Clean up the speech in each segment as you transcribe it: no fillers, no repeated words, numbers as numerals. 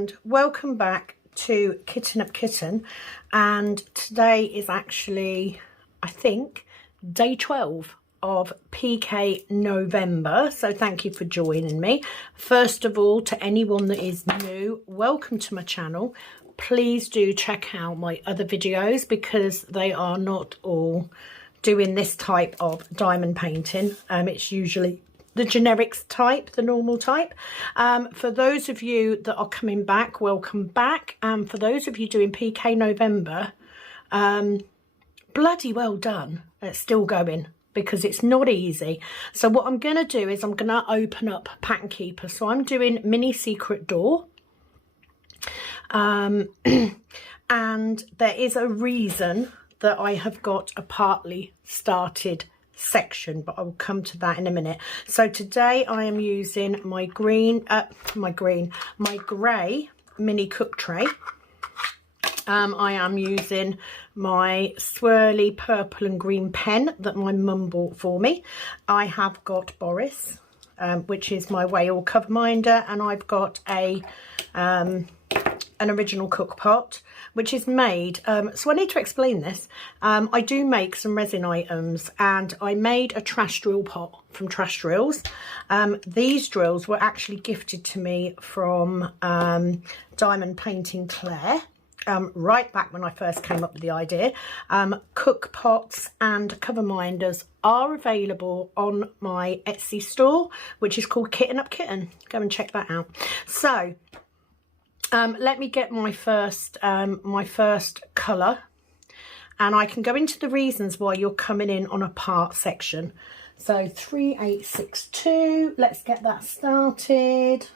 and welcome back to Kitten Up Kitten. And today is actually, I think, day 12 of PK November, so thank you for joining me. First of all, to anyone that is new, welcome to my channel. Please do check out my other videos because they are not all doing this type of diamond painting. It's usually the generics type, the normal type. For those of you that are coming back, welcome back. And for those of you doing PK November, bloody well done. It's still going because it's not easy. So what I'm going to do is I'm going to open up Pattern Keeper. So I'm doing Mini Secret Door. And there is a reason that I have got a partly started section, but I will come to that in a minute. So today I am using my grey mini cook tray. I am using my swirly purple and green pen that my mum bought for me. I have got Boris, which is my whale cover minder, and I've got a an original cook pot, which is made, so I need to explain this. I do make some resin items, and I made a trash drill pot from Trash Drills. These drills were actually gifted to me from Diamond Painting Claire, right back when I first came up with the idea. Cook pots and cover minders are available on my Etsy store, which is called Kitten Up Kitten. Go and check that out. So let me get my first colour, and I can go into the reasons why you're coming in on a part section. So 3862, let's get that started.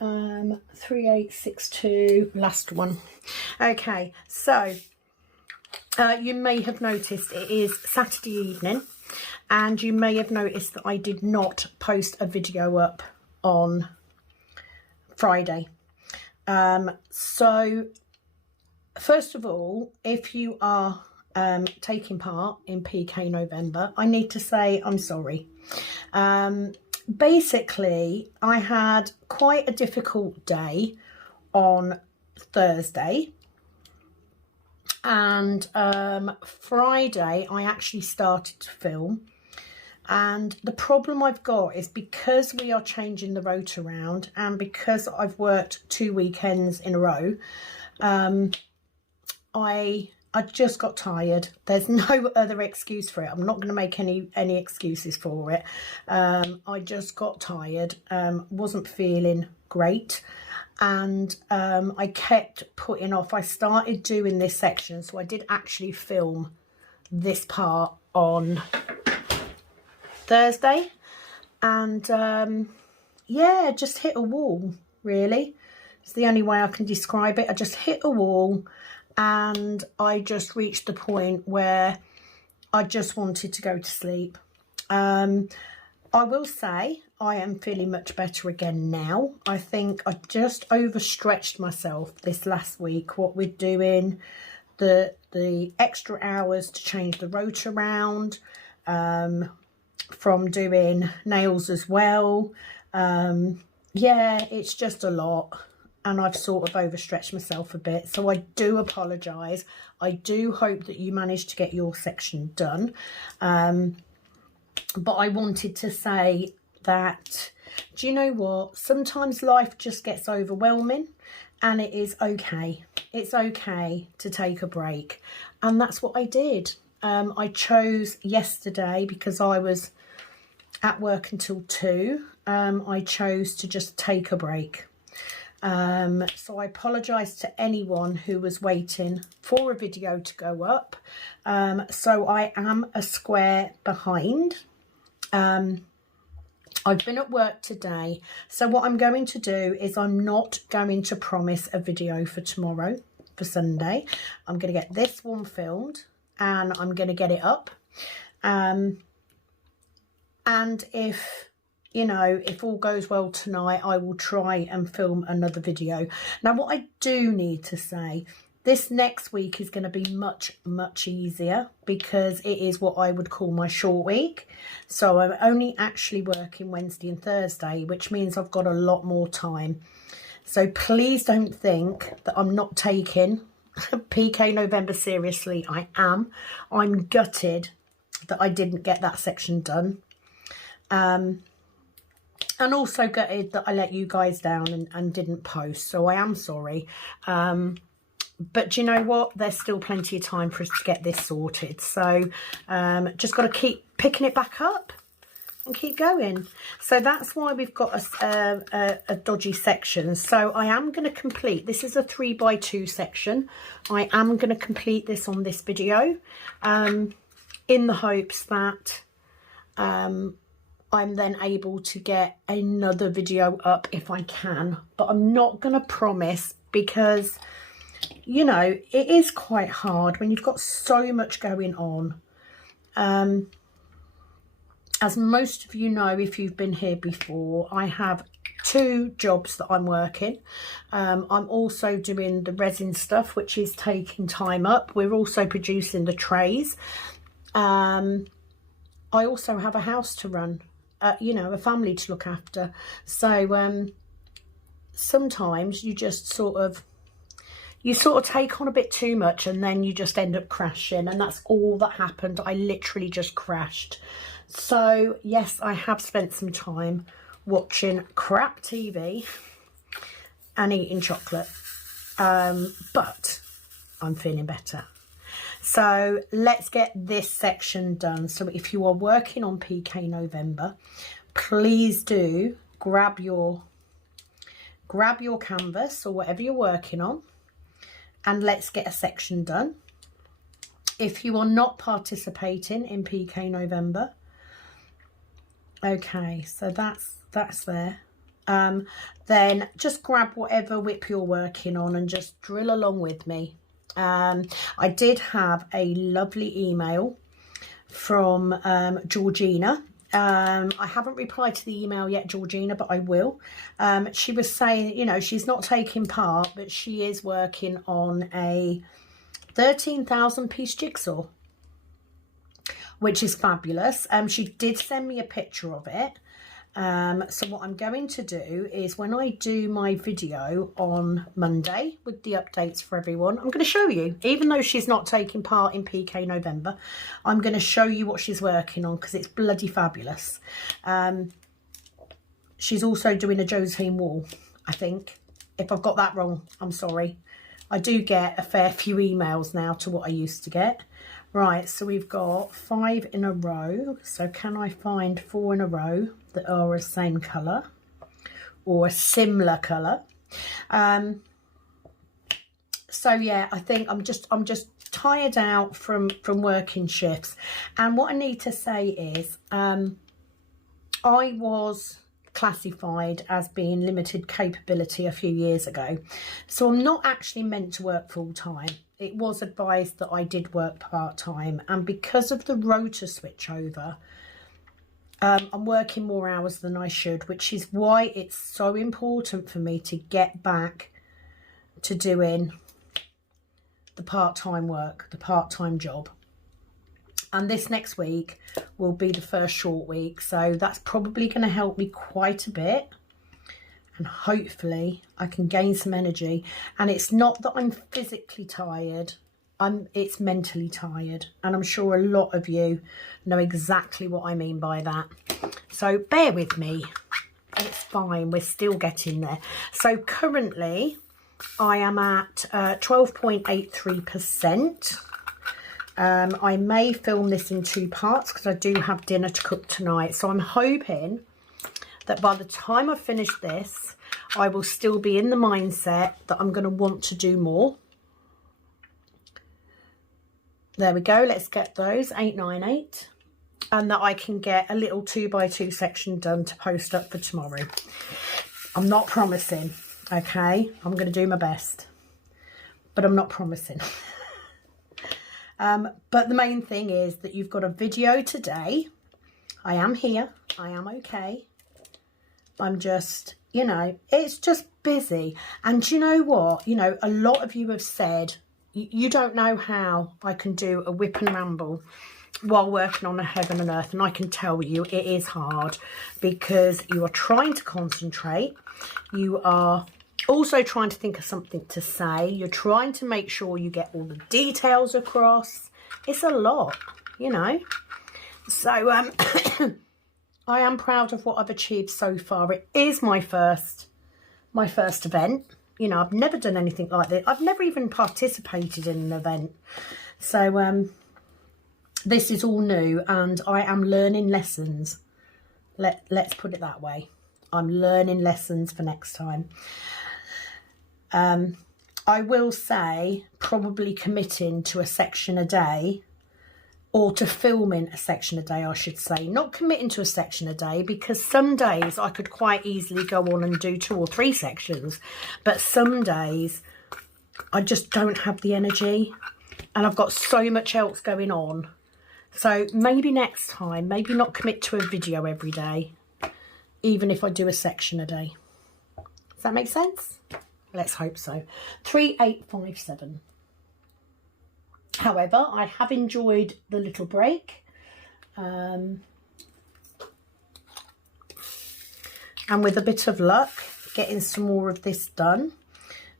3862, last one. Okay, so you may have noticed it is Saturday evening, and you may have noticed that I did not post a video up on Friday. So first of all, if you are taking part in PK November, I need to say I'm sorry. Basically, I had quite a difficult day on Thursday, and Friday I actually started to film. And the problem I've got is because we are changing the route around, and because I've worked 2 weekends in a row, I just got tired. There's no other excuse for it. I'm not going to make any excuses for it. I just got tired, wasn't feeling great, and I kept putting off. I started doing this section, so I did actually film this part on Thursday, and yeah, just hit a wall, really. It's the only way I can describe it. I just hit a wall, and I just reached the point where I just wanted to go to sleep. I will say I am feeling much better again now. I think I just overstretched myself this last week, what we're doing, the extra hours to change the route around, from doing nails as well. Yeah, it's just a lot, and I've sort of overstretched myself a bit, so I do apologise. I do hope that you managed to get your section done, but I wanted to say that, do you know what, sometimes life just gets overwhelming, and it is okay. It's okay to take a break, and that's what I did. I chose yesterday, because I was at work until 2, I chose to just take a break. So I apologise to anyone who was waiting for a video to go up. So I am a square behind. I've been at work today, so what I'm going to do is I'm not going to promise a video for tomorrow, for Sunday. I'm going to get this one filmed, and I'm going to get it up. And if, you know, if all goes well tonight, I will try and film another video. Now, what I do need to say This next week is going to be much, much easier because it is what I would call my short week. So I'm only actually working Wednesday and Thursday, which means I've got a lot more time. So please don't think that I'm not taking PK November seriously. I am. I'm gutted that I didn't get that section done. And also gutted that I let you guys down and didn't post. So I am sorry. But do you know what? There's still plenty of time for us to get this sorted. So just got to keep picking it back up and keep going. So that's why we've got a dodgy section. So I am going to complete, this is a 3x2 section. I am going to complete this on this video in the hopes that I'm then able to get another video up if I can. But I'm not going to promise because, you know, it is quite hard when you've got so much going on. As most of you know, if you've been here before, I have 2 jobs that I'm working. I'm also doing the resin stuff, which is taking time up. We're also producing the trays. I also have a house to run, you know, a family to look after. So sometimes you just sort of take on a bit too much and then you just end up crashing, and that's all that happened. I literally just crashed. So yes, I have spent some time watching crap TV and eating chocolate, but I'm feeling better. So let's get this section done. So if you are working on PK November, please do grab your canvas or whatever you're working on, and let's get a section done. If you are not participating in PK November, okay, so that's there. Then just grab whatever whip you're working on and just drill along with me. I did have a lovely email from Georgina. I haven't replied to the email yet, Georgina, but I will. She was saying, you know, she's not taking part, but she is working on a 13,000 piece jigsaw, which is fabulous. She did send me a picture of it. So what I'm going to do is when I do my video on Monday with the updates for everyone, I'm going to show you, even though she's not taking part in PK November, I'm going to show you what she's working on because it's bloody fabulous. She's also doing a Josephine wall, I think. If I've got that wrong, I'm sorry. I do get a fair few emails now to what I used to get. Right, so we've got 5 in a row. So can I find 4 in a row that are the same colour or a similar colour? So yeah, I think I'm just tired out from working shifts. And what I need to say is I was classified as being limited capability a few years ago. So I'm not actually meant to work full time. It was advised that I did work part-time, and because of the rota switchover, I'm working more hours than I should, which is why it's so important for me to get back to doing the part-time work, the part-time job. And this next week will be the first short week, so that's probably going to help me quite a bit. And hopefully I can gain some energy. And it's not that I'm physically tired, it's mentally tired. And I'm sure a lot of you know exactly what I mean by that. So bear with me. It's fine, we're still getting there. So currently I am at 12.83%. I may film this in 2 parts because I do have dinner to cook tonight. So I'm hoping that by the time I finish this, I will still be in the mindset that I'm going to want to do more. There we go. Let's get those 898, and that I can get a little 2x2 section done to post up for tomorrow. I'm not promising, okay? I'm going to do my best, but I'm not promising. But the main thing is that you've got a video today. I am here. I am okay. I'm just, you know, it's just busy. And do you know what? You know, a lot of you have said you don't know how I can do a whip and ramble while working on a heaven and earth, and I can tell you it is hard, because you are trying to concentrate, you are also trying to think of something to say, you're trying to make sure you get all the details across. It's a lot, you know. So I am proud of what I've achieved so far. It is my first event. You know, I've never done anything like this. I've never even participated in an event. So this is all new, and I am learning lessons. Let's put it that way. I'm learning lessons for next time. I will say probably committing to a section a day, or to filming a section a day, I should say. Not committing to a section a day, because some days I could quite easily go on and do 2 or 3 sections. But some days I just don't have the energy, and I've got so much else going on. So maybe next time, maybe not commit to a video every day, even if I do a section a day. Does that make sense? Let's hope so. 3857. However, I have enjoyed the little break. And with a bit of luck, getting some more of this done.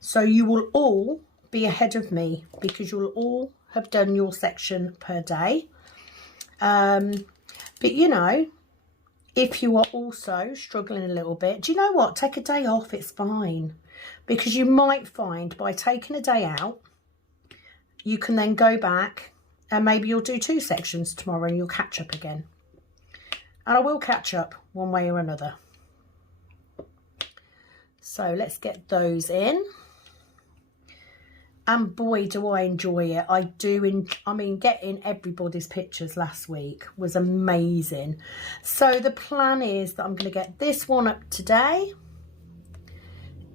So you will all be ahead of me, because you'll all have done your section per day. But you know, if you are also struggling a little bit, do you know what? Take a day off, it's fine. Because you might find by taking a day out, you can then go back and maybe you'll do 2 sections tomorrow and you'll catch up again. And I will catch up one way or another. So let's get those in. And boy, do I enjoy it. I do. I mean, getting everybody's pictures last week was amazing. So the plan is that I'm going to get this one up today.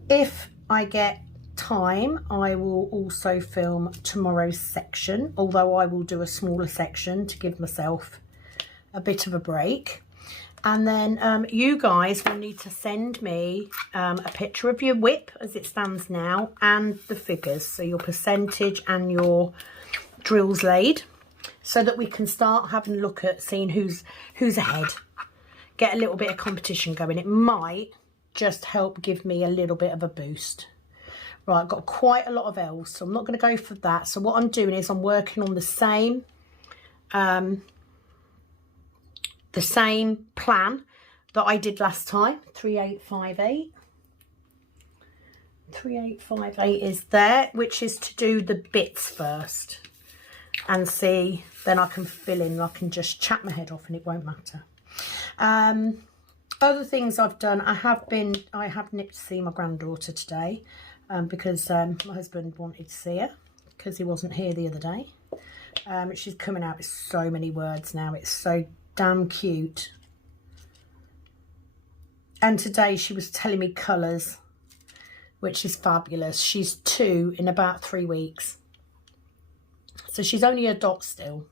If I get time, I will also film tomorrow's section, although I will do a smaller section to give myself a bit of a break. And then you guys will need to send me a picture of your whip as it stands now, and the figures, so your percentage and your drills laid, so that we can start having a look at seeing who's ahead. Get a little bit of competition going. It might just help give me a little bit of a boost. Right, I've got quite a lot of L's, so I'm not going to go for that. So what I'm doing is I'm working on the same plan that I did last time. 3858. 3858 is there, which is to do the bits first and see, then I can fill in. I can just chat my head off and it won't matter. Other things I've done, I have nipped to see my granddaughter today. Because my husband wanted to see her because he wasn't here the other day. She's coming out with so many words now. It's so damn cute. And today she was telling me colours, which is fabulous. She's 2 in about 3 weeks. So she's only a dot still.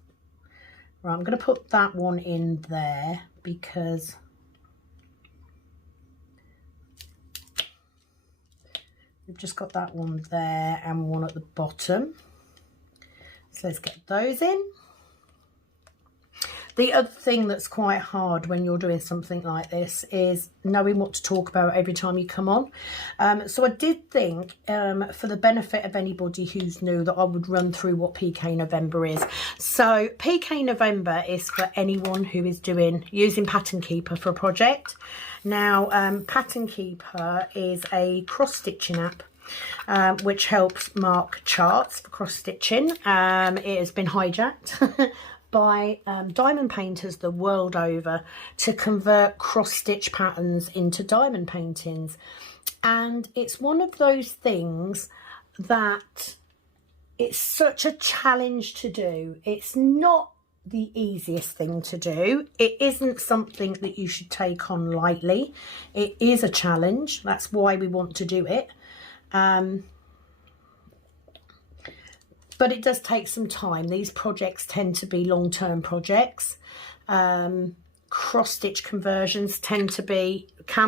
Right, I'm going to put that one in there because we've just got that one there and one at the bottom. So let's get those in. The other thing that's quite hard when you're doing something like this is knowing what to talk about every time you come on. So I did think, for the benefit of anybody who's new, that I would run through what PK November is. So PK November is for anyone who is using Pattern Keeper for a project. Now, Pattern Keeper is a cross-stitching app, which helps mark charts for cross-stitching. It has been hijacked by diamond painters the world over to convert cross-stitch patterns into diamond paintings. And it's one of those things that it's such a challenge to do. It's not the easiest thing to do. It isn't something that you should take on lightly. It is a challenge. That's why we want to do it. But it does take some time. These projects tend to be long-term projects. Cross-stitch conversions can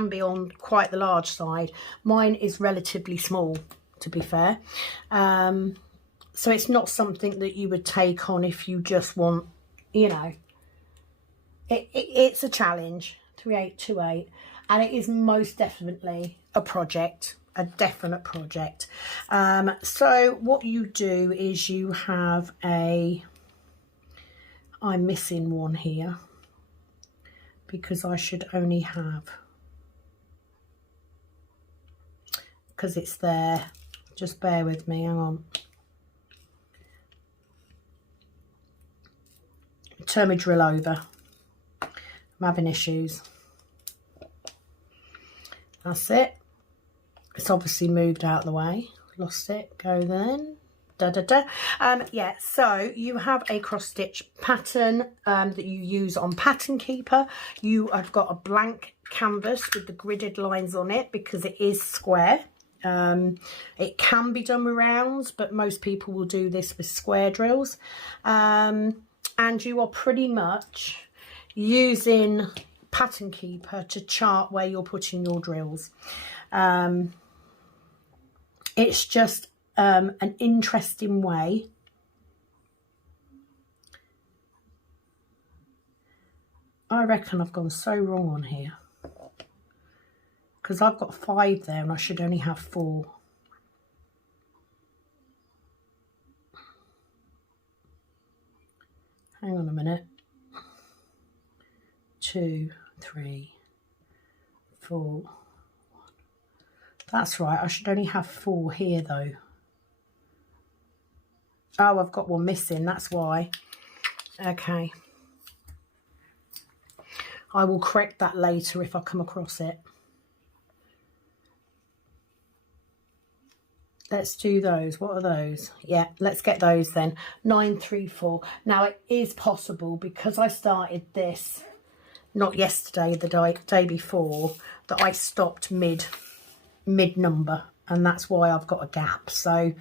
be on quite the large side. Mine is relatively small, to be fair. So it's not something that you would take on if you just want, you know, it's a challenge. 3828, and it is most definitely a project, a definite project. So what you do is you have I'm missing one here because I should only have, because it's there, just bear with me, hang on. Turn my drill over, I'm having issues. That's it. It's obviously moved out of the way. Lost it. Go then. Da da da. Yeah, so you have a cross stitch pattern that you use on Pattern Keeper. You have got a blank canvas with the gridded lines on it because it is square. It can be done with rounds, but most people will do this with square drills. And you are pretty much using Pattern Keeper to chart where you're putting your drills. It's just an interesting way I reckon I've gone so wrong on here because I've got 5 there and I should only have 4. Hang on a minute. 2, 3, 4. That's right, I should only have 4 here though. Oh, I've got one missing, that's why. Okay. I will correct that later if I come across it. Let's do those. What are those? Yeah, let's get those then. 9, 3, 4. Now it is possible because I started this not yesterday, the day before, that I stopped mid number, and that's why I've got a gap. So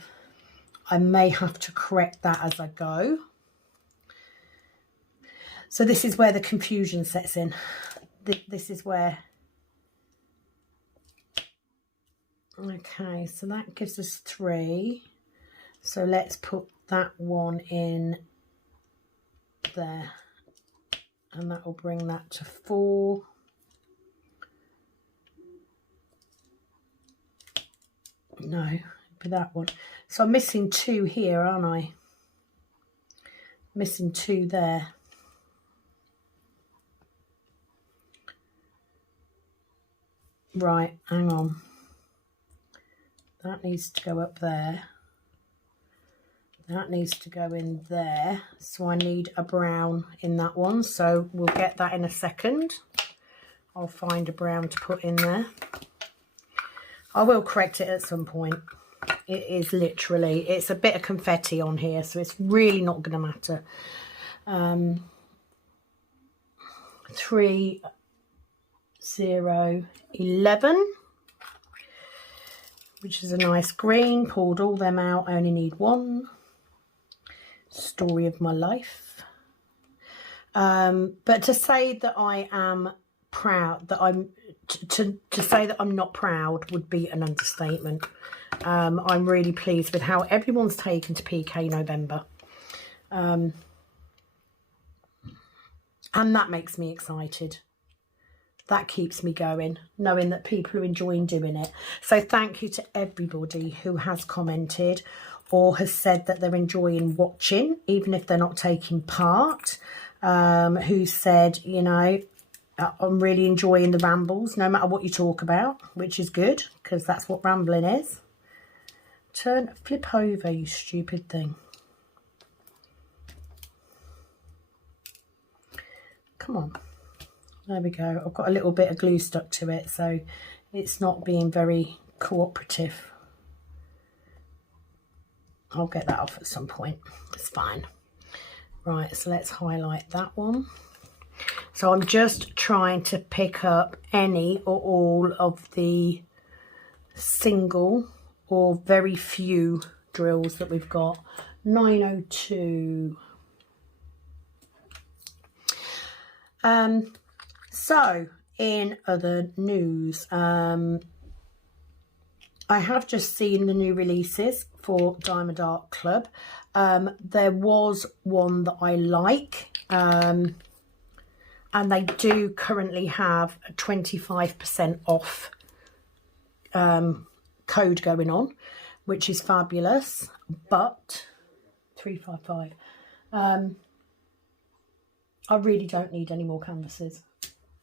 I may have to correct that as I go. So this is where the confusion sets in. This is where. Okay, so that gives us 3. So let's put that one in there. And that will bring that to 4. No, it'd be that one. So I'm missing 2 here, aren't I? Missing 2 there. Right, hang on. That needs to go up there. That needs to go in there. So I need a brown in that one. So we'll get that in a second. I'll find a brown to put in there. I will correct it at some point. It is literally, it's a bit of confetti on here, so it's really not going to matter. 3, 0, 11. Which is a nice green. Pulled all them out. I only need 1. Story of my life. But to say that I am proud, that I'm to say that I'm not proud would be an understatement. I'm really pleased with how everyone's taken to PK November, and that makes me excited. That keeps me going, knowing that people are enjoying doing it. So thank you to everybody who has commented or has said that they're enjoying watching, even if they're not taking part. Who said, you know, I'm really enjoying the rambles, no matter what you talk about, which is good, because that's what rambling is. Flip over, you stupid thing. Come on. There we go. I've got a little bit of glue stuck to it, so it's not being very cooperative. I'll get that off at some point. It's fine. Right, so let's highlight that one. So I'm just trying to pick up any or all of the single or very few drills that we've got. 902. So in other news, I have just seen the new releases for Diamond Art Club. There was one that I like, and they do currently have a 25% off code going on, which is fabulous. But 355, I really don't need any more canvases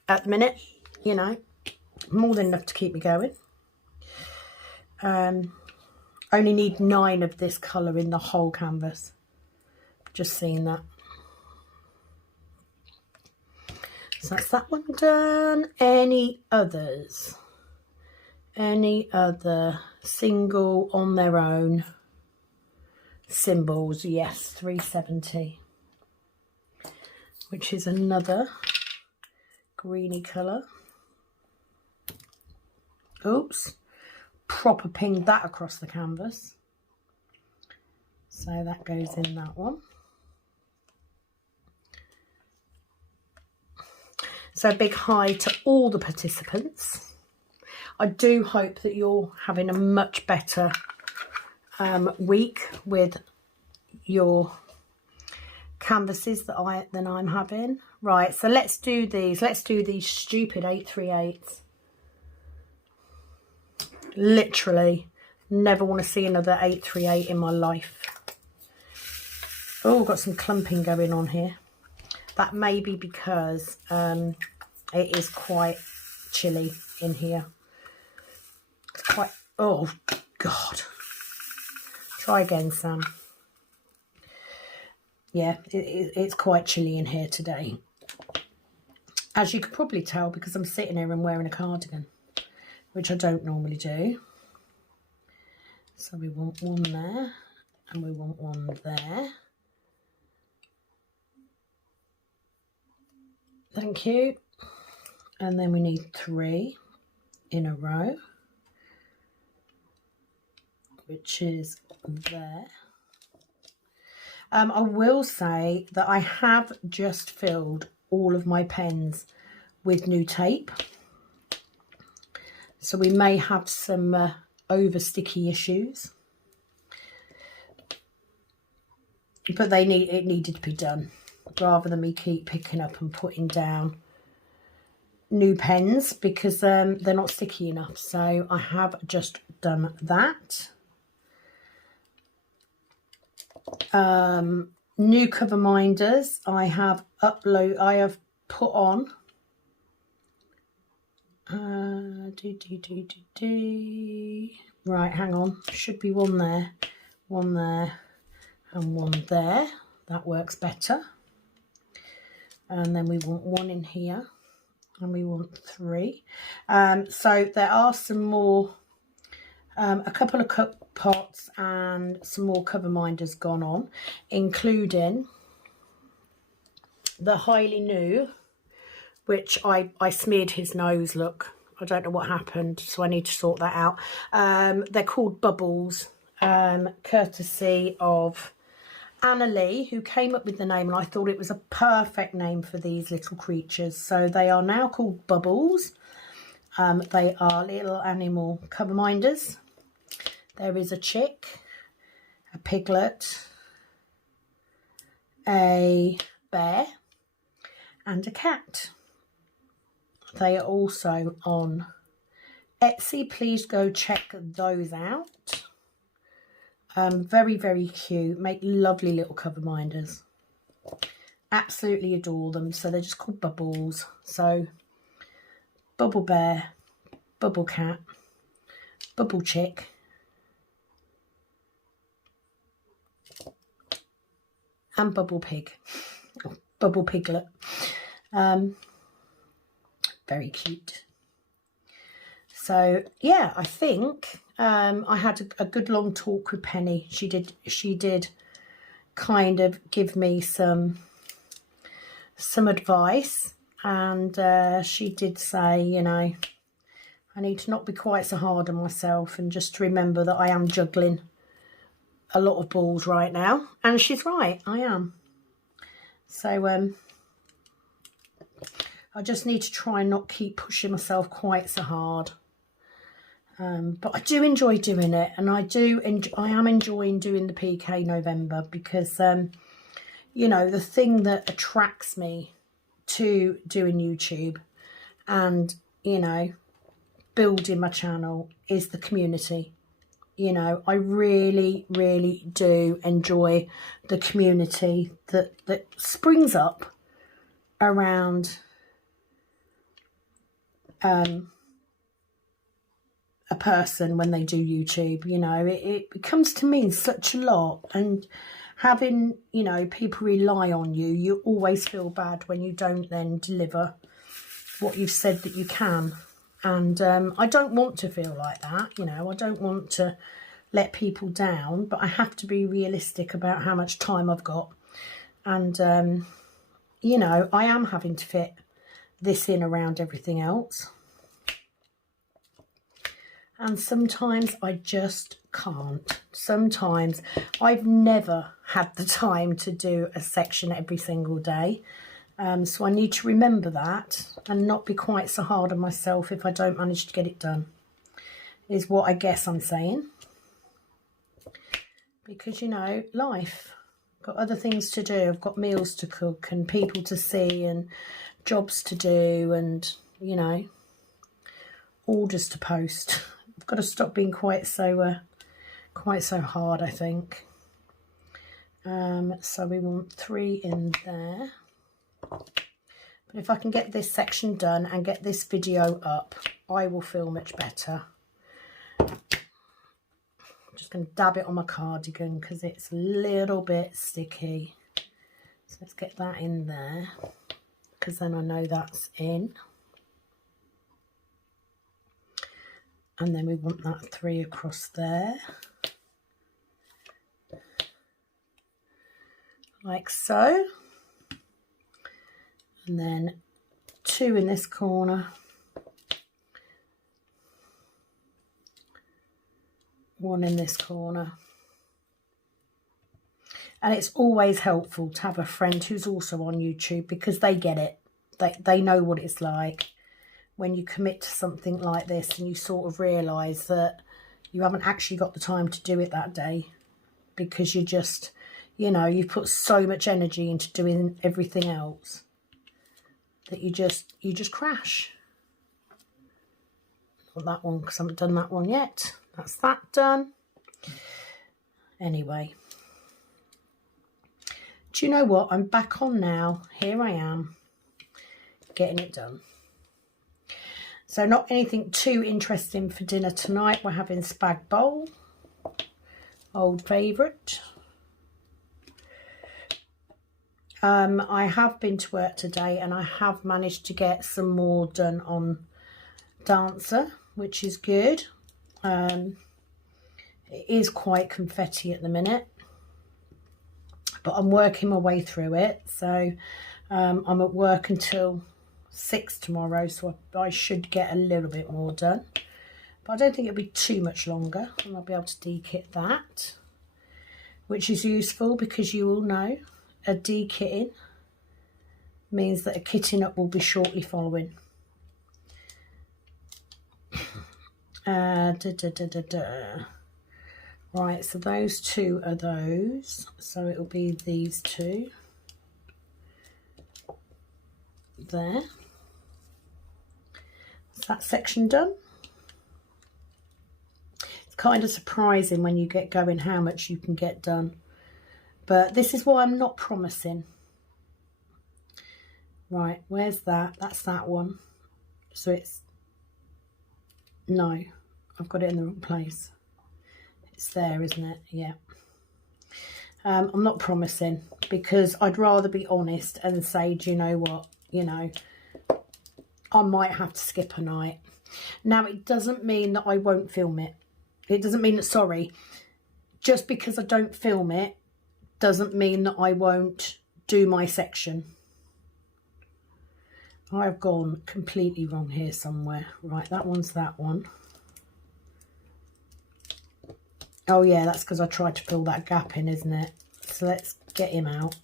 at the minute, you know, more than enough to keep me going. Only need 9 of this colour in the whole canvas. Just seen that. So that's that one done. Any others? Any other single on their own symbols? Yes, 370. Which is another greeny colour. Oops. Proper pinged that across the canvas. So that goes in that one. So a big hi to all the participants. I do hope that you're having a much better week with your canvases than I'm having. Right, so let's do these. Let's do these stupid 838s. Literally never want to see another 838 in my life. Oh, got some clumping going on here. That may be because it is quite chilly in here. It's quite, oh God. Try again, Sam. Yeah, it's quite chilly in here today. As you could probably tell, because I'm sitting here and wearing a cardigan, which I don't normally do. So we want one there, and we want one there. Thank you. And then we need 3 in a row, which is there. I will say that I have just filled all of my pens with new tape. So we may have some over sticky issues. But it needed to be done, rather than me keep picking up and putting down new pens, because they're not sticky enough. So I have just done that. New cover minders I have put on. Right, hang on. Should be one there, and one there. That works better. And then we want 1 in here, and we want 3. So there are some more, a couple of cup pots and some more cover minders gone on, including the Highly New, which I smeared his nose, look. I don't know what happened, so I need to sort that out. They're called Bubbles, courtesy of Anna Lee, who came up with the name, and I thought it was a perfect name for these little creatures. So they are now called Bubbles. They are little animal cover minders. There is a chick, a piglet, a bear, and a cat. They are also on Etsy. Please go check those out. Very, very cute. Make lovely little cover minders. Absolutely adore them. So they're just called Bubbles. So Bubble Bear, Bubble Cat, Bubble Chick, and Bubble Pig, Bubble Piglet. Very cute. So yeah, I think I had a good long talk with Penny. She did kind of give me some advice, and she did say, you know, I need to not be quite so hard on myself, and just to remember that I am juggling a lot of balls right now. And she's right, I am. So I just need to try and not keep pushing myself quite so hard. But I do enjoy doing it, and I am enjoying doing the PK November because, you know, the thing that attracts me to doing YouTube and, you know, building my channel is the community. You know, I really, really do enjoy the community that springs up around a person when they do YouTube. You know, it comes to mean such a lot, and having, you know, people rely on you, you always feel bad when you don't then deliver what you've said that you can. And I don't want to feel like that, you know. I don't want to let people down, but I have to be realistic about how much time I've got. And, you know, I am having to fit this in around everything else. And sometimes I just can't. Sometimes I've never had the time to do a section every single day. So I need to remember that and not be quite so hard on myself if I don't manage to get it done, is what I guess I'm saying. Because, you know, life, I've got other things to do. I've got meals to cook and people to see and jobs to do and, you know, orders to post. I've got to stop being quite so hard, I think. So we want 3 in there. But if I can get this section done and get this video up, I will feel much better. I'm just going to dab it on my cardigan because it's a little bit sticky. So let's get that in there, because then I know that's in. And then we want that 3 across there. Like so. And then 2 in this corner. 1 in this corner. And it's always helpful to have a friend who's also on YouTube, because they get it. They know what it's like when you commit to something like this and you sort of realise that you haven't actually got the time to do it that day, because you just, you know, you've put so much energy into doing everything else that you just crash. Not that one, because I haven't done that one yet. That's that done. Anyway, do you know what? I'm back on now. Here I am, getting it done. So not anything too interesting for dinner tonight. We're having spag bowl, old favourite. I have been to work today and I have managed to get some more done on Dancer, which is good. It is quite confetti at the minute, but I'm working my way through it. So I'm at work until 6 tomorrow, so I should get a little bit more done. But I don't think it'll be too much longer, and I'll be able to de-kit that, which is useful because you all know a de-kitting means that a kitting up will be shortly following. Right, so those 2 are those. So it'll be these 2 there. Is that section done? It's kind of surprising when you get going how much you can get done. But this is why I'm not promising. Right, where's that? That's that one. So it's... No, I've got it in the wrong place. It's there, isn't it? Yeah. I'm not promising, because I'd rather be honest and say, do you know what? You know, I might have to skip a night. Now, it doesn't mean that I won't film it. It doesn't mean that, sorry, just because I don't film it doesn't mean that I won't do my section. I've gone completely wrong here somewhere. Right, that one's that one. Oh yeah, that's because I tried to fill that gap in, isn't it? So let's get him out,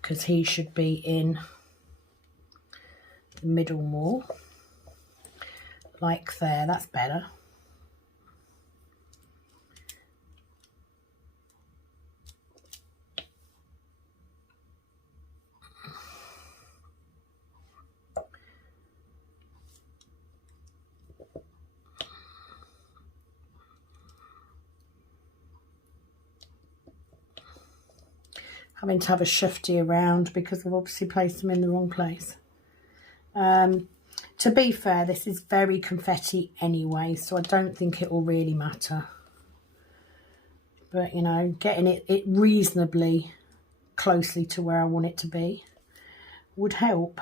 because he should be in the middle more. like there. That's better. Having to have a shifty around because I've obviously placed them in the wrong place. To be fair, this is very confetti anyway, so I don't think it will really matter. But, you know, getting it reasonably closely to where I want it to be would help.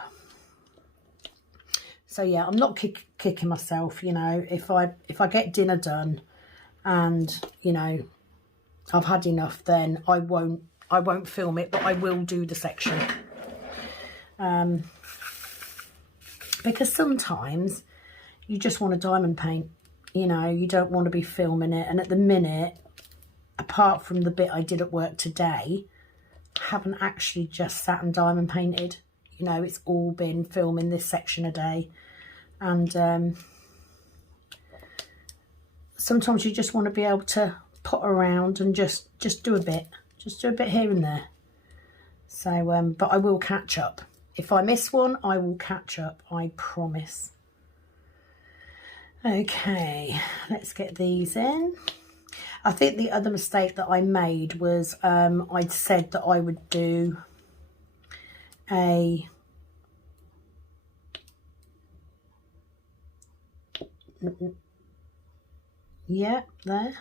So, yeah, I'm not kicking myself, you know. If I get dinner done and, you know, I've had enough, then I won't film it, but I will do the section. Because sometimes you just want to diamond paint, you know, you don't want to be filming it. And at the minute, apart from the bit I did at work today, I haven't actually just sat and diamond painted. You know, it's all been filming this section a day. And sometimes you just want to be able to put around and just do a bit. Just do a bit here and there. So, but I will catch up. If I miss one, I will catch up, I promise. Okay, let's get these in. I think the other mistake that I made was I'd said that I would do a yeah, there.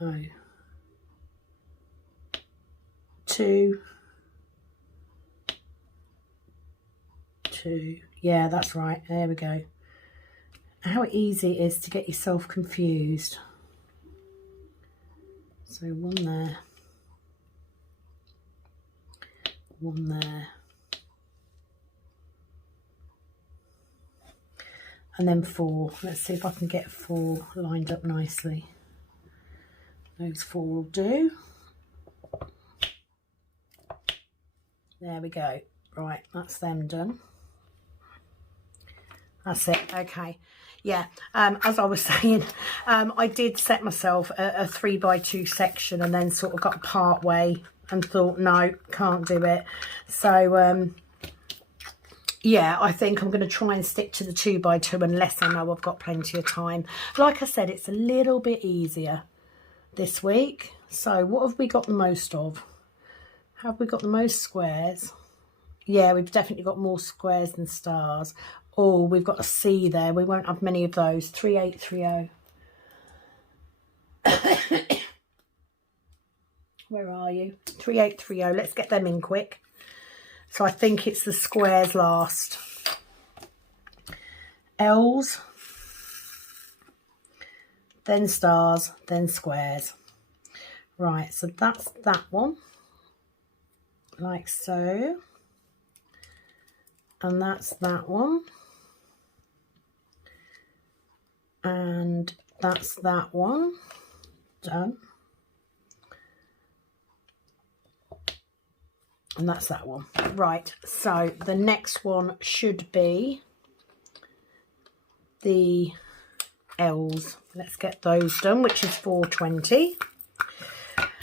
No. 2, 2. Yeah, that's right. There we go. How easy it is to get yourself confused. So 1 there. 1 there. And then 4. Let's see if I can get 4 lined up nicely. Those 4 will do. There we go. Right, that's them done. That's it. Okay. Yeah, as I was saying, I did set myself a 3x2 section and then sort of got part way and thought, no, can't do it. So, yeah, I think I'm going to try and stick to the 2x2 unless I know I've got plenty of time. Like I said, it's a little bit easier this week. So what have we got the most of? Have we got the most squares? Yeah, we've definitely got more squares than stars. Oh, we've got a C there. We won't have many of those. 3830. Where are you? 3830. Let's get them in quick. So I think it's the squares last. L's, then stars, then squares. Right, so that's that one. Like so. And that's that one. And that's that one. Done. And that's that one. Right, so the next one should be the L's. Let's get those done, which is 420.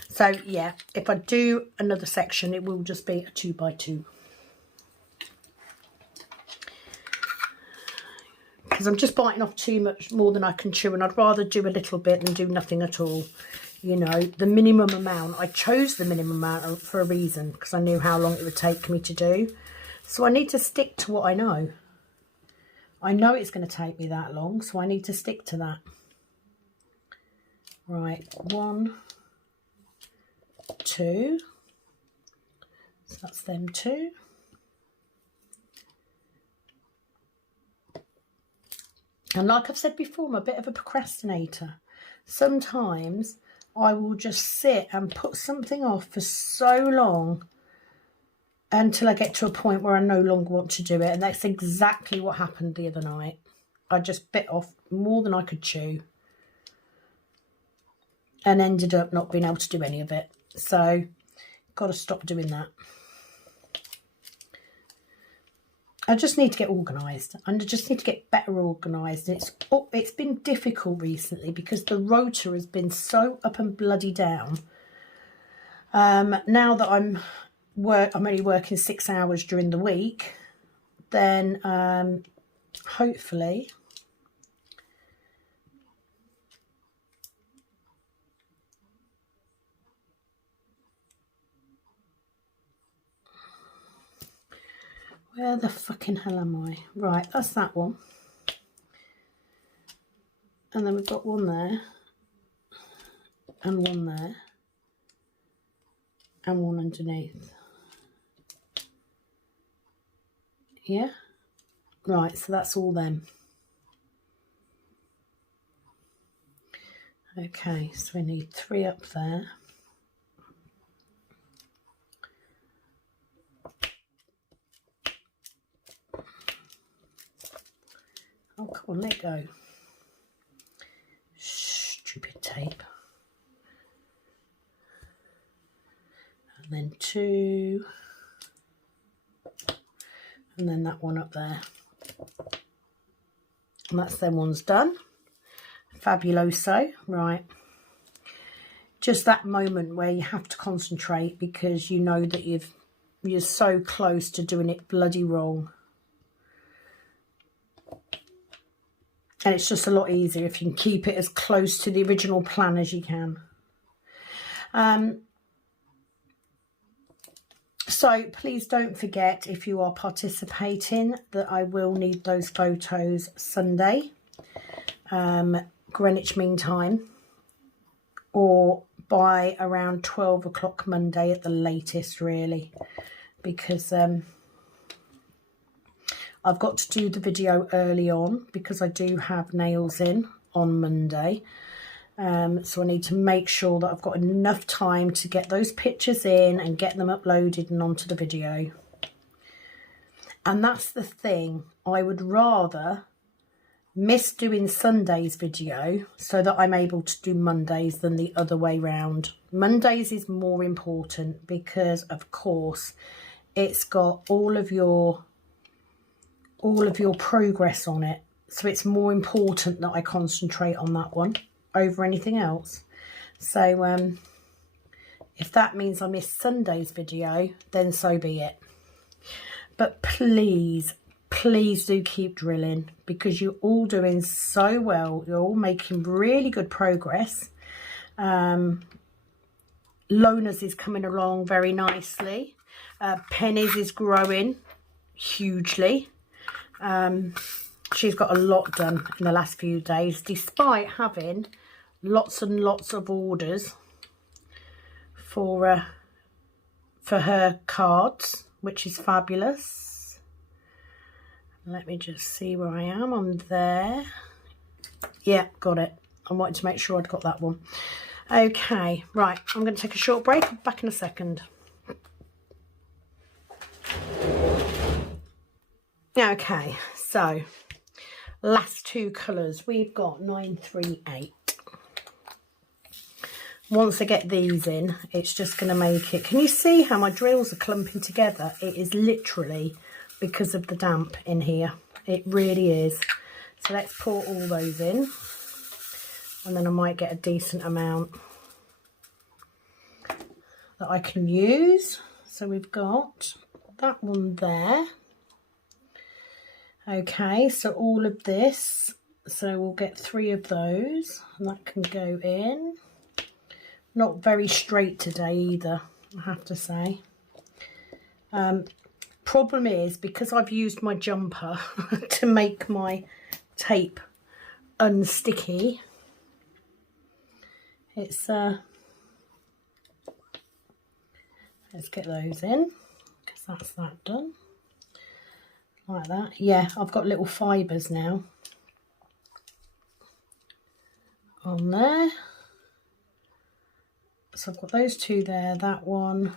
So yeah, if I do another section, it will just be a 2x2. Because I'm just biting off too much more than I can chew, and I'd rather do a little bit than do nothing at all. You know, the minimum amount. I chose the minimum amount for a reason, because I knew how long it would take me to do. So I need to stick to what I know. I know it's going to take me that long, so I need to stick to that. Right, 1, 2. So that's them 2. And like I've said before, I'm a bit of a procrastinator. Sometimes I will just sit and put something off for so long until I get to a point where I no longer want to do it. And that's exactly what happened the other night. I just bit off more than I could chew and ended up not being able to do any of it. So got to stop doing that. I just need to get organised, and I just need to get better organised. It's been difficult recently because the rota has been so up and bloody down. Now that I'm only working 6 hours during the week, then hopefully where the fucking hell am I? Right, that's that one. And then we've got one there, and one there, and one underneath. Yeah? Right, so that's all them. Okay, so we need 3 up there. Oh, come on, let go. Stupid tape. And then 2. And then that one up there. And that's them ones done. Fabuloso. Right. Just that moment where you have to concentrate because you know that you're so close to doing it bloody wrong. And it's just a lot easier if you can keep it as close to the original plan as you can. So please don't forget, if you are participating, that I will need those photos Sunday, Greenwich Mean Time, or by around 12 o'clock Monday at the latest, really, because I've got to do the video early on because I do have nails in on Monday. So I need to make sure that I've got enough time to get those pictures in and get them uploaded and onto the video. And that's the thing. I would rather miss doing Sunday's video so that I'm able to do Mondays than the other way round. Mondays is more important because, of course, it's got all of your progress on it. So it's more important that I concentrate on that one over anything else. So if that means I miss Sunday's video, then so be it. But please do keep drilling because you're all doing so well. You're all making really good progress. Lona's is coming along very nicely. Penny's is growing hugely. She's got a lot done in the last few days, despite having lots and lots of orders for her cards, which is fabulous. Let me just see where I am. I'm there. Yeah, got it. I wanted to make sure I'd got that one. Okay, right. I'm going to take a short break. I'll be back in a second. Okay, so last 2 colours. We've got 938. Once I get these in, it's just going to make it. Can you see how my drills are clumping together? It is literally because of the damp in here. It really is. So let's pour all those in. And then I might get a decent amount that I can use. So we've got that one there. Okay, so all of this. So we'll get 3 of those. And that can go in. Not very straight today either, I have to say. Problem is, because I've used my jumper to make my tape unsticky, it's let's get those in, because that's that done. Like that. Yeah, I've got little fibres now on there. So I've got those 2 there, that one.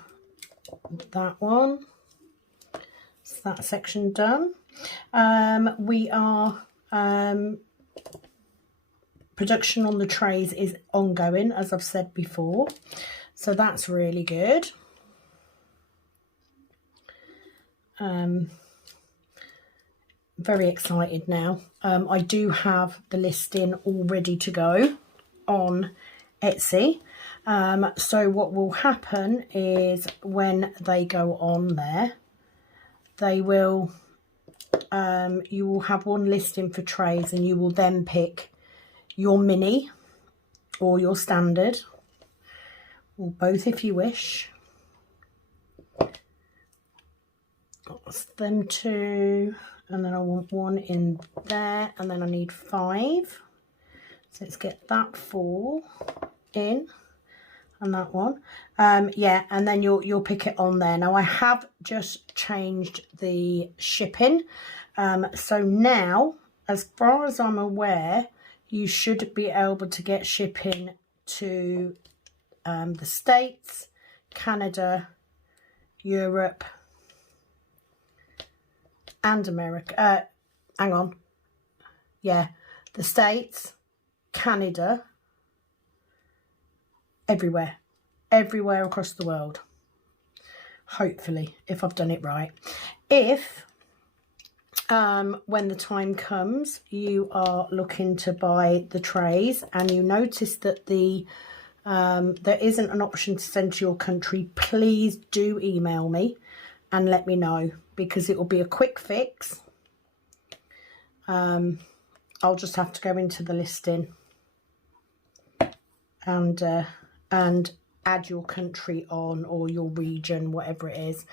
So that section done. We are, production on the trays is ongoing, as I've said before. So that's really good. Very excited now. I do have the listing all ready to go on Etsy. So what will happen is when they go on there, they will you will have one listing for trays, and you will then pick your mini or your standard, or both if you wish. That's them two, and then I want one in there, and then I need 5. So let's get that 4 in, and that one. Yeah, and then you'll pick it on there. Now I have just changed the shipping. So now, as far as I'm aware, you should be able to get shipping to the States, Canada, Europe, and America. Hang on. Yeah, the States, Canada, everywhere across the world. Hopefully, if I've done it right. If when the time comes, you are looking to buy the trays and you notice that the there isn't an option to send to your country, please do email me and let me know, because it will be a quick fix. I'll just have to go into the listing and add your country on, or your region, whatever it is.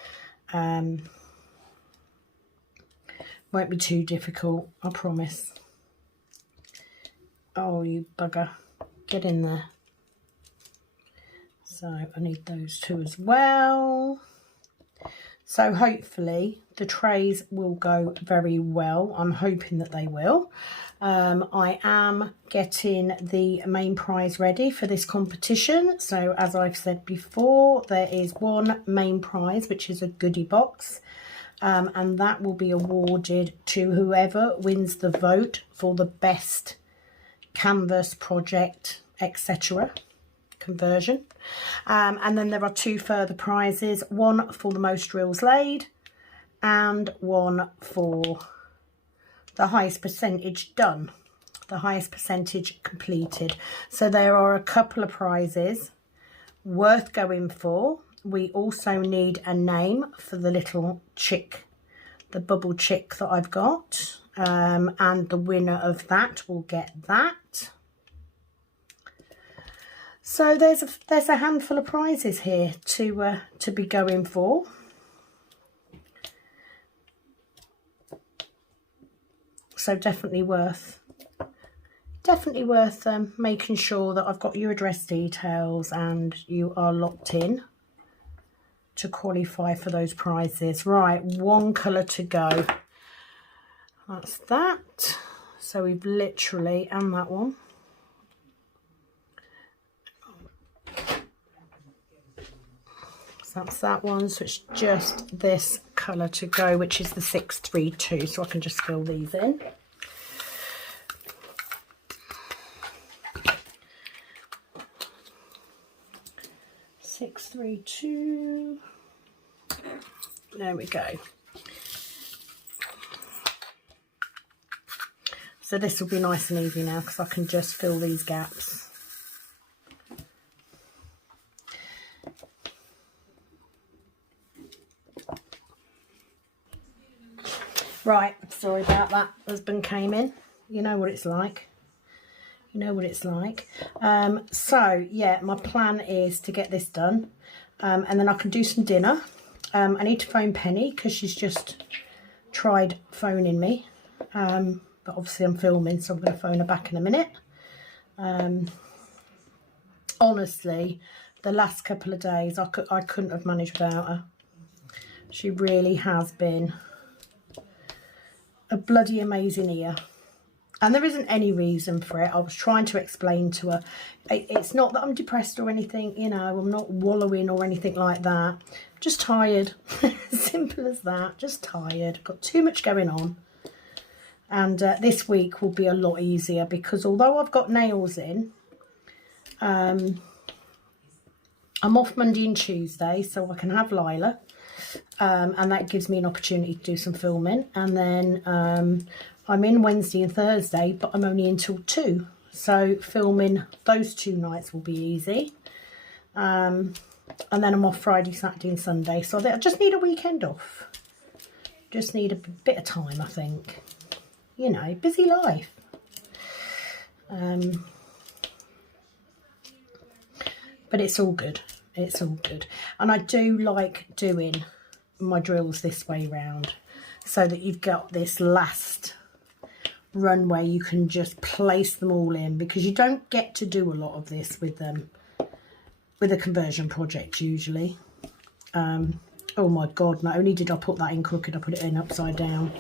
Won't be too difficult, I promise. Oh, you bugger. Get in there. So I need those 2 as well. So hopefully the trays will go very well. I'm hoping that they will. I am getting the main prize ready for this competition. So as I've said before, there is one main prize, which is a goodie box. And that will be awarded to whoever wins the vote for the best canvas project, etc. conversion. And then there are 2 further prizes, one for the most drills laid and one for the highest percentage done, the highest percentage completed. So there are a couple of prizes worth going for. We also need a name for the little chick, the bubble chick that I've got, and the winner of that will get that. So there's a handful of prizes here to be going for. So definitely worth making sure that I've got your address details and you are locked in to qualify for those prizes. Right, 1 colour to go. That's that. So we've literally, and that one. So that's that one. So it's just this colour to go, which is the 632. So I can just fill these in. There we go. So this will be nice and easy now, because I can just fill these gaps. Right, sorry about that. Husband came in. You know what it's like. You know what it's like. So yeah, my plan is to get this done, and then I can do some dinner. I need to phone Penny because she's just tried phoning me, but obviously I'm filming, so I'm going to phone her back in a minute. Honestly, the last couple of days I couldn't have managed without her. She really has been a bloody amazing ear. And there isn't any reason for it. I was trying to explain to her. It's not that I'm depressed or anything, you know, I'm not wallowing or anything like that. Just tired. Simple as that. Just tired. Got too much going on. And this week will be a lot easier, because although I've got nails in, I'm off Monday and Tuesday, so I can have Lila. and that gives me an opportunity to do some filming. And then I'm in Wednesday and Thursday, but I'm only until 2, so filming those 2 nights will be easy. And then I'm off Friday, Saturday and Sunday, so I just need a weekend off. Just need a bit of time, I think. You know, busy life. But it's all good. It's all good. And I do like doing my drills this way round, so that you've got this last run where you can just place them all in, because you don't get to do a lot of this with them with a conversion project usually. Oh my god, not only did I put that in crooked, I put it in upside down.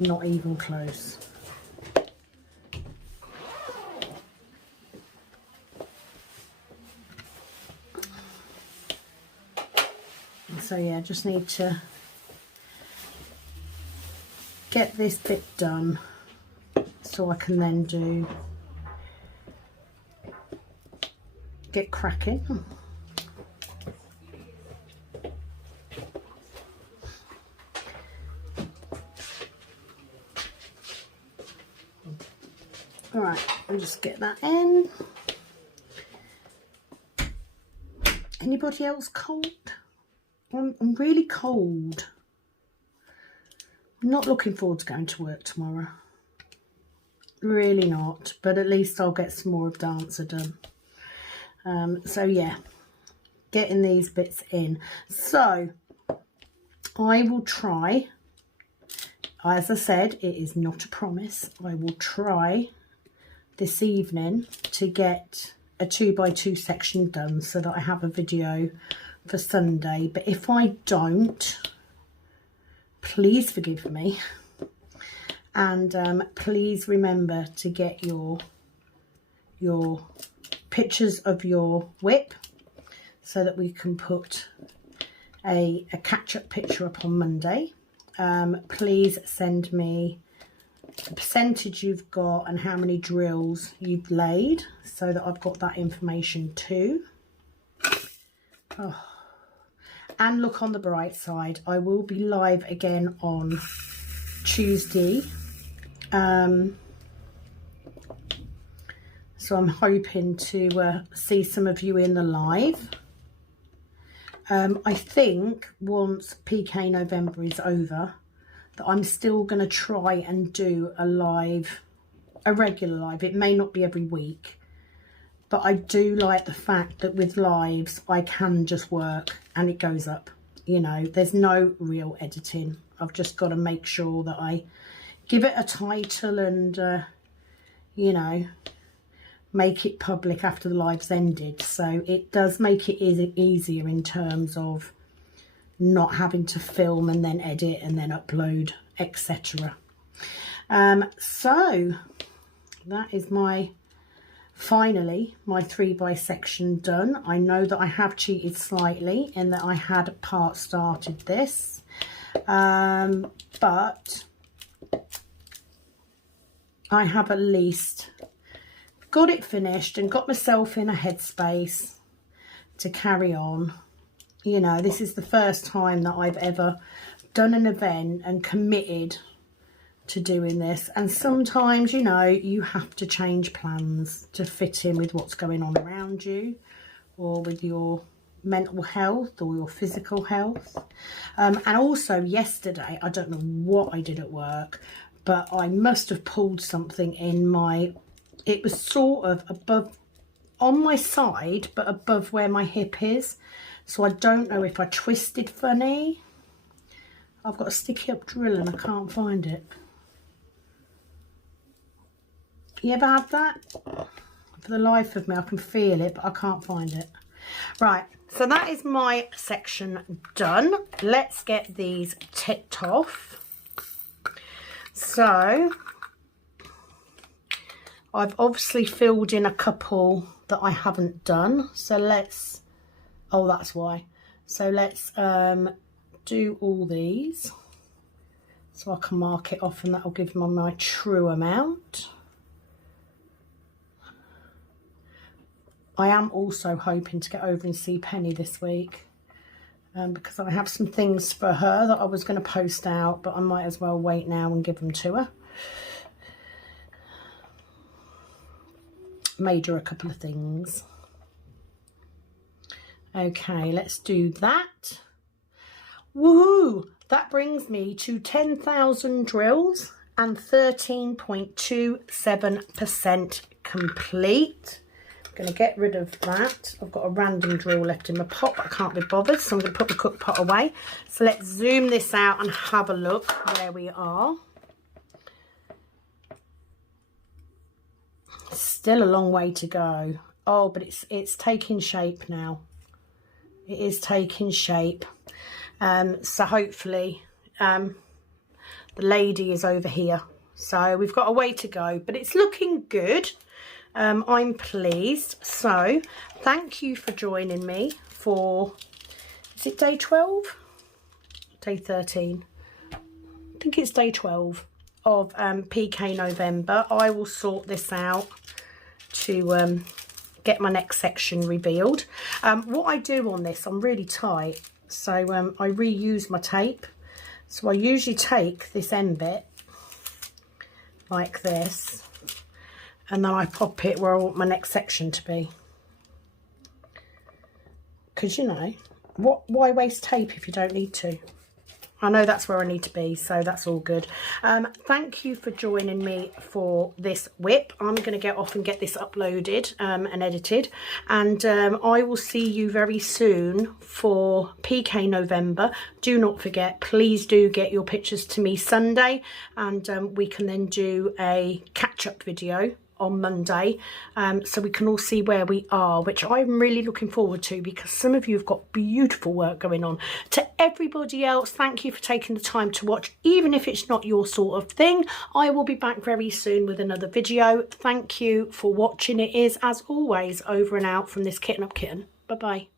Not even close. So yeah, just need to get this bit done so I can then get cracking. All right, I'll just get that in. Anybody else cold? I'm really cold. I'm not looking forward to going to work tomorrow. Really not, but at least I'll get some more of Dancer done. So yeah, getting these bits in. So I will try, as I said, it is not a promise. I will try this evening to get a 2x2 section done so that I have a video for Sunday. But if I don't, please forgive me, and please remember to get your pictures of your whip so that we can put a catch-up picture up on Monday. Please send me the percentage you've got and how many drills you've laid so that I've got that information too. Oh. And look on the bright side, I will be live again on Tuesday. So I'm hoping to see some of you in the live. I think once PK November is over, that I'm still going to try and do a regular live. It may not be every week, but I do like the fact that with lives, I can just work and it goes up. You know, there's no real editing. I've just got to make sure that I give it a title and, you know, make it public after the live's ended. So it does make it easier in terms of not having to film and then edit and then upload, etc. So that is finally my 3x section done. I know that I have cheated slightly in that I had part started this, but I have at least got it finished and got myself in a headspace to carry on. You know, this is the first time that I've ever done an event and committed to doing this, and sometimes, you know, you have to change plans to fit in with what's going on around you or with your mental health or your physical health. And also yesterday, I don't know what I did at work, but I must have pulled something in it was sort of above on my side but above where my hip is, so I don't know if I twisted funny. I've got a sticky up drill and I can't find it. You ever have that? For the life of me, I can feel it, but I can't find it. Right, so that is my section done. Let's get these ticked off. So I've obviously filled in a couple that I haven't done. So let's, oh, that's why. So let's do all these so I can mark it off, and that'll give me my true amount. I am also hoping to get over and see Penny this week. because I have some things for her that I was going to post out, but I might as well wait now and give them to her. Made her a couple of things. Okay, let's do that. Woohoo! That brings me to 10,000 drills and 13.27% complete. I'm going to get rid of that. I've got a random drill left in my pot, but I can't be bothered, so I'm going to put the cook pot away. So let's zoom this out and have a look where we are. Still a long way to go. Oh, but it's taking shape now. It is taking shape. So hopefully the lady is over here. So we've got a way to go, but it's looking good. I'm pleased. So thank you for joining me for, is it day 12? Day 13. I think it's day 12 of PK November. I will sort this out to get my next section revealed. What I do on this, I'm really tight, so I reuse my tape. So I usually take this end bit like this, and then I pop it where I want my next section to be. Because, you know, why waste tape if you don't need to? I know that's where I need to be, so that's all good. Thank you for joining me for this whip. I'm going to get off and get this uploaded and edited, and I will see you very soon for PK November. Do not forget, please do get your pictures to me Sunday, and we can then do a catch-up video on Monday, so we can all see where we are, which I'm really looking forward to, because some of you have got beautiful work going on. To everybody else, thank you for taking the time to watch, even if it's not your sort of thing. I will be back very soon with another video. Thank you for watching. It is, as always, over and out from this Kitten Up Kitten. Bye bye.